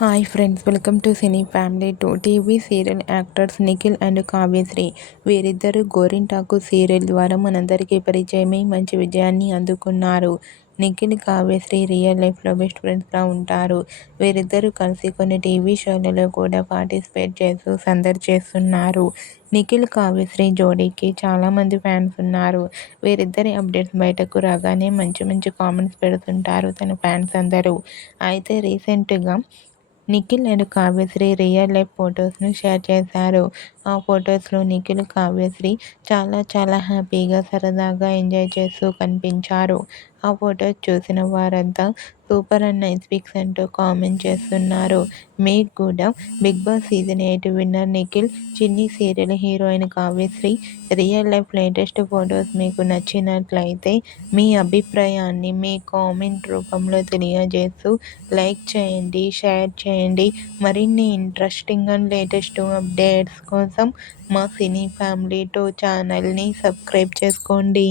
Hi friends, welcome to cine family 2. TV serial actors Nikhil and Kavyasri వీరిద్దరూ గోరింటాకు serial ద్వారా మనందరికీ పరిచయమై మంచి విజయాన్ని అందుకున్నారు. నిఖిల్, కావ్యశ్రీ రియల్ లైఫ్లో బెస్ట్ ఫ్రెండ్స్గా ఉంటారు. వీరిద్దరూ కలిసి కొన్ని టీవీ షోలలో కూడా పార్టిసిపేట్ చేస్తూ సందడి చేస్తున్నారు. నిఖిల్, కావ్యశ్రీ జోడీకి చాలామంది ఫ్యాన్స్ ఉన్నారు. వీరిద్దరి అప్డేట్స్ బయటకు రాగానే మంచి మంచి కామెంట్స్ పెడుతుంటారు తన ఫ్యాన్స్ అందరూ. అయితే రీసెంట్గా Nikhil and Kavyasri real life ఫొటోస్ను షేర్ చేశారు. ఆ ఫొటోస్లో నిఖిల్, కావ్యశ్రీ చాలా హ్యాపీగా సరదాగా ఎంజాయ్ చేస్తూ కనిపించారు. ఆ ఫొటోస్ చూసిన వారంతా సూపర్ అండ్ నైస్ పిక్స్ అంటూ కామెంట్ చేస్తున్నారు. మీకు కూడా Bigg Boss season 8 winner Nikhil, Chinni serial heroine Kavyasri real life latest photos మీకు నచ్చినట్లయితే మీ అభిప్రాయాన్ని మీ కామెంట్ రూపంలో తెలియజేస్తూ లైక్ చేయండి, షేర్ చేయండి. మరిన్ని ఇంట్రెస్టింగ్ అండ్ లేటెస్ట్ అప్డేట్స్ కోసం మా సినీ ఫ్యామిలీ 2 ఛానల్ని సబ్స్క్రైబ్ చేసుకోండి.